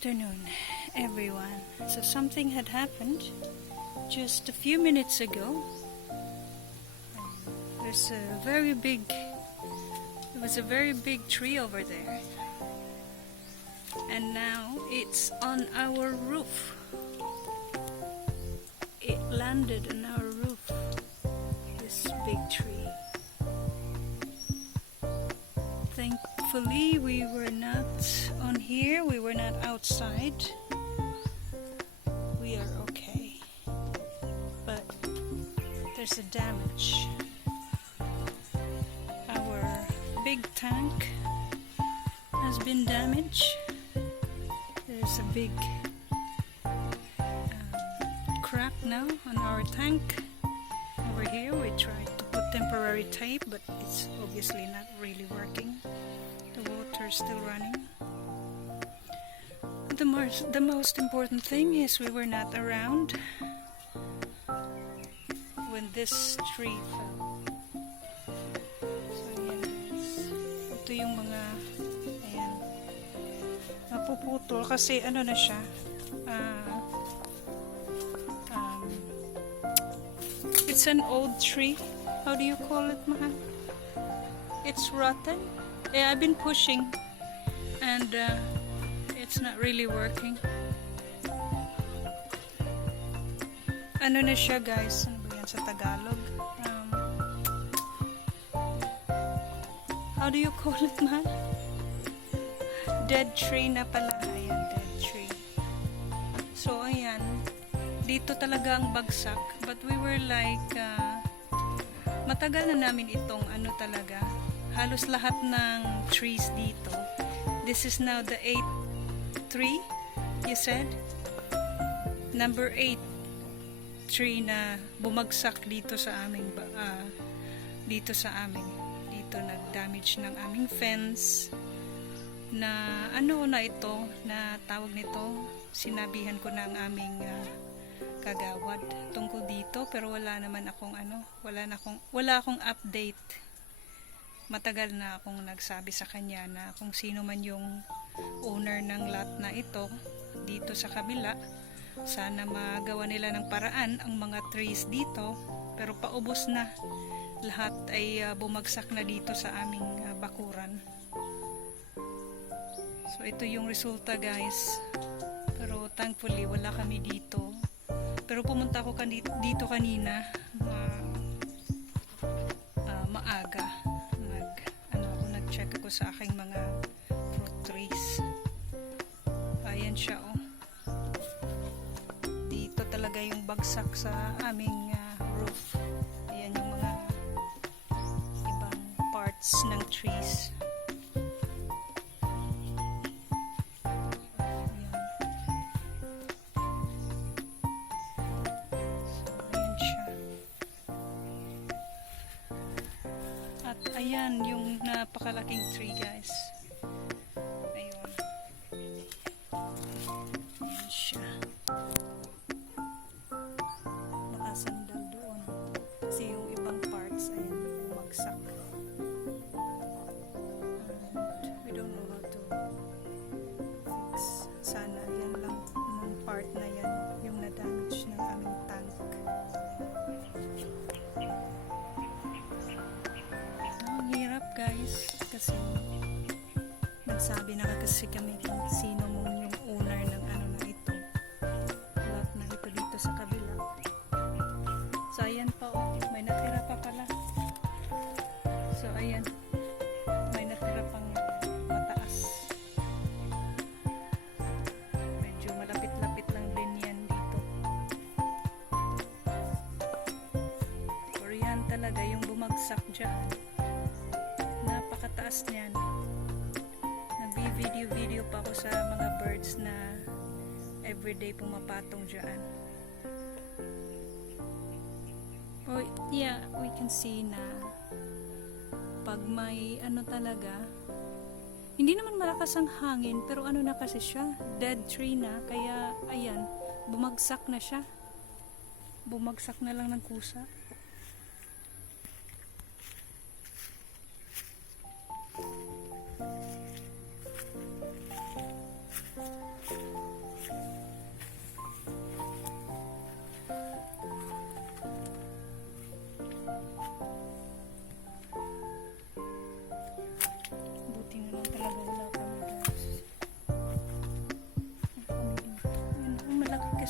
afternoon, everyone. So something had happened just a few minutes ago. There's a very big, there was a very big tree over there. And now it's on our roof. It landed on our roof, this big tree. Thankfully, we were not on here, we were not outside. We are okay. But there's a damage. Our big tank has been damaged. There's a big crack now on our tank. Over here we tried to put temporary tape, but it's obviously not really working. The water's still running. The most important thing is we were not around when this tree fell. So yan guys. Ito yung mga ayan, napuputol kasi ano na siya, it's an old tree. How do you call it, mahal? It's rotten. Yeah, I've been pushing and it's not really working. Ano na siya guys? Ano ba yan sa Tagalog? How do you call it, mahal? Dead tree na pala. Ayan, dead tree. So ayan, dito talaga ang bagsak, but we were like matagal na namin itong ano talaga, halos lahat ng trees dito. This is now the 8th tree, you said? Number 8 tree na bumagsak dito sa aming dito nag-damage ng aming fence na ano na ito, na tawag nito, sinabihan ko na ang aming kagawad tungkol dito, pero wala akong update. Matagal na akong nagsabi sa kanya na kung sino man yung owner ng lot na ito dito sa kabila, sana magawa nila ng paraan ang mga trees dito, pero paubos na lahat ay bumagsak na dito sa aming bakuran. So ito yung resulta guys, pero thankfully wala kami dito. Pero pumunta ako dito kanina maaga. Nag-check ako sa aking mga fruit trees. Ayan siya oh. Dito talaga yung bagsak sa aming roof. Ayan yung mga ibang parts ng trees. Ayan yung napakalaking tree guys. Ayun. Ayan siya. Nakasandal doon. Kasi yung ibang parts ayan bumagsak. And we don't know how to fix. Sana yan lang yung part na yan yung na-damage ng aming tank. Guys, kasi nagsabi na kasi kami kung sino mong yung owner ng ano na ito, lot na ito dito sa kabila. So ayan pa oh, may natira pa pala. So ayan, may natira pang mataas. Medyo malapit-lapit lang din yan dito. Korean talaga yung bumagsak dyan. Napakataas niyan. Nagbi-video pa ako sa mga birds na everyday pumapatong dyan. Oh, yeah, we can see na pag may ano talaga, hindi naman malakas ang hangin, pero ano na kasi siya, dead tree na, kaya ayan, bumagsak na siya. Bumagsak na lang ng kusa.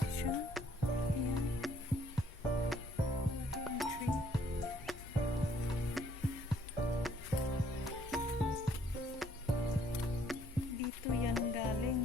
siya. Ayan. Ito ang tree. Dito yan galing.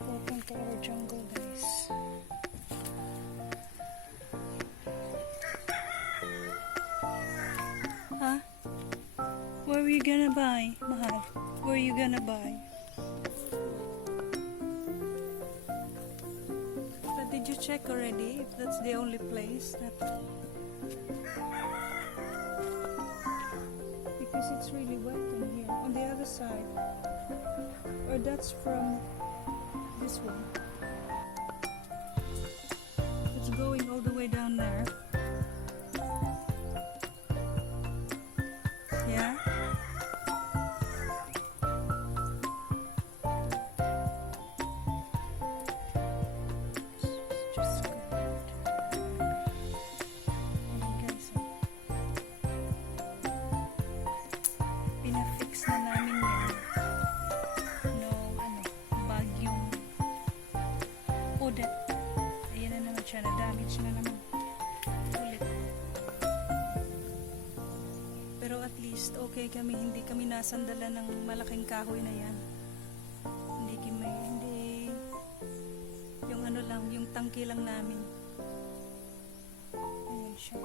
Welcome to our jungle, guys. Huh? What were you gonna buy, Mahal? What are you gonna buy? But did you check already if that's the only place that... Because it's really wet in here. On the other side. Or that's from this one. It's going all the way down there. Yeah? Just go. Ayan, guys. Pinafix na namin yan. Bagyong Odette. Ayan na naman siya, na-damage na naman ulit. Pero at least okay kami, hindi kami nasandalan ng malaking kahoy na yan. Hindi yung ano lang, yung tangki lang namin. Ayan siya.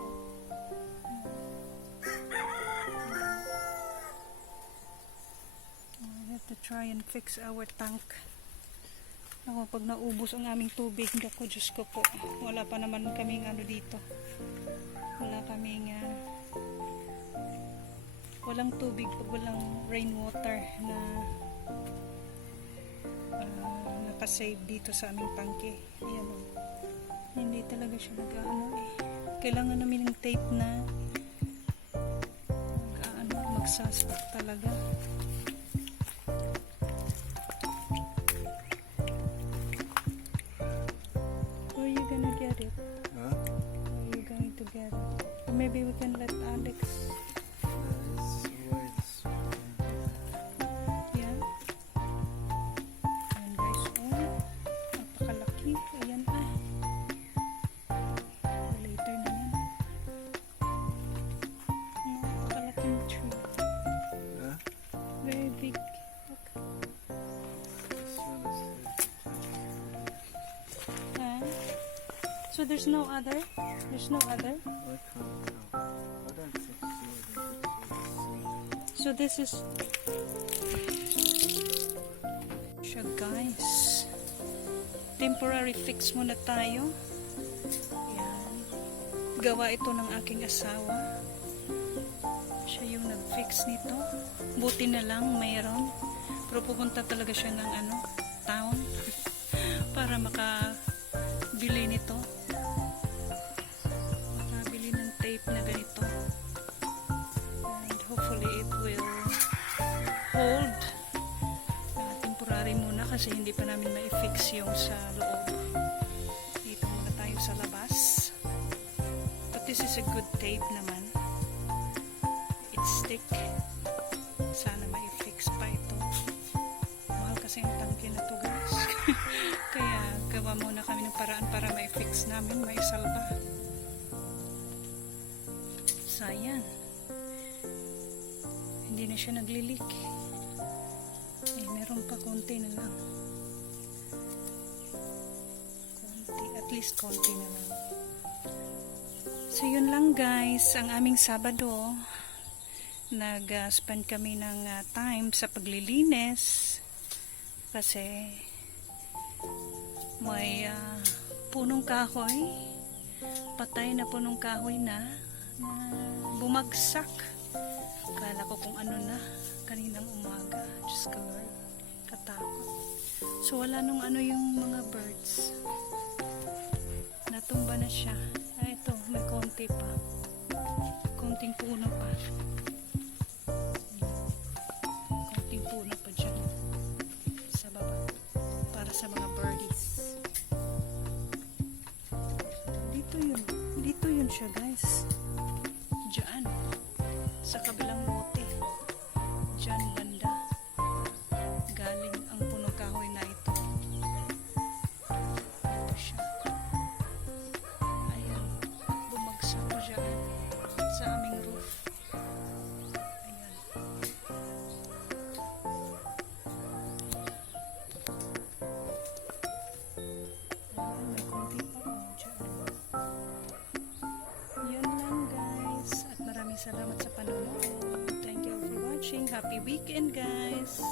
We have to try and fix our tank. Ako, pag naubos ang aming tubig, ako, Diyos ko po, wala pa naman kaming ano dito. Wala kaming, walang tubig pag walang rainwater na nakasave dito sa aming tangke. Ayan o. Hindi talaga siya nag-ano eh. Kailangan namin ng tape na magsasak talaga. Get it? Huh? Are you going to get it? Or maybe we can let Alex. Yeah. Ayan guys, oh. Napakalaki. Ayan ah. Later na yan. Napakalaking tree. Huh? Very big. Look. This one is So there's no other? There's no other? I can't tell. I don't think so. So this is siya guys. Temporary fix muna tayo. Yan. Gawa ito ng aking asawa. Siya yung nag-fix nito. Buti na lang mayroon. Pero pupunta talaga siya ng town para makabili nito. Na ganito, and hopefully it will hold. Temporary muna kasi hindi pa namin ma-fix yung sa loob. Dito muna tayo sa labas, but this is a good tape naman. It's stick. Sana ma-fix pa ito. Mahal kasi yung tangke na to guys. Kaya gawa muna kami ng paraan para ma-fix namin, maisalba. Sayang. Hindi na siya naglilik. Eh, meron pa konti na lang. Konti, at least konti na lang. So, yun lang guys, ang aming Sabado. Nag-spend kami ng time sa paglilinis. Kasi may punong kahoy. Patay na punong kahoy na bumagsak. Akala ko kung ano na kaninang umaga. Diyos ko Lord, katakot. So wala nung yung mga birds. Natumba na siya. Ito, may konti pa. Konting puno pa. Konting puno pa dyan. sa mga birdies. Dito yun siya guys. Diyan. Sa kabilang lote. Diyan banda. Galing ang punong kahoy na ito. Ito siya. Ayan. Bumagsak ko dyan sa aming roof. Ayan. Ayan, may konti pa ako dyan. Yun lang guys. At maraming salamat sa panonood. Thank you for watching. Happy weekend guys.